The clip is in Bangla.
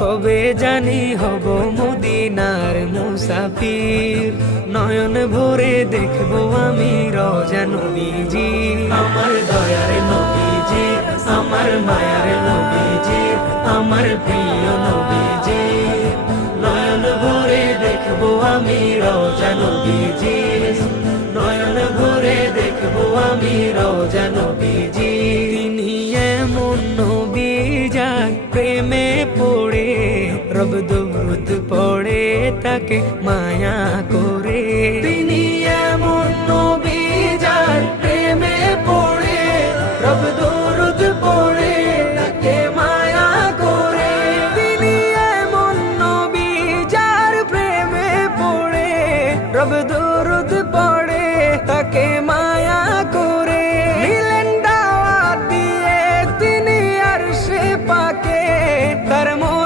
কবে জানি হব মদিনার মুসাফির, নয়ন ভরে দেখবো আমি রওজা নবীজি। আমার দয়ার নবীজি, আমার মায়ার নবীজি, আমার প্রিয় নবীজি, নয়ন ভরে দেখবো আমি রওজা নবীজি, নয়ন ভরে দেখবো আমি রওজা নবীজি। তিনি এমন নবী যার প্রেমে পড়ে রব দরুদ পড়ে তাকে মায়া করে, তিনি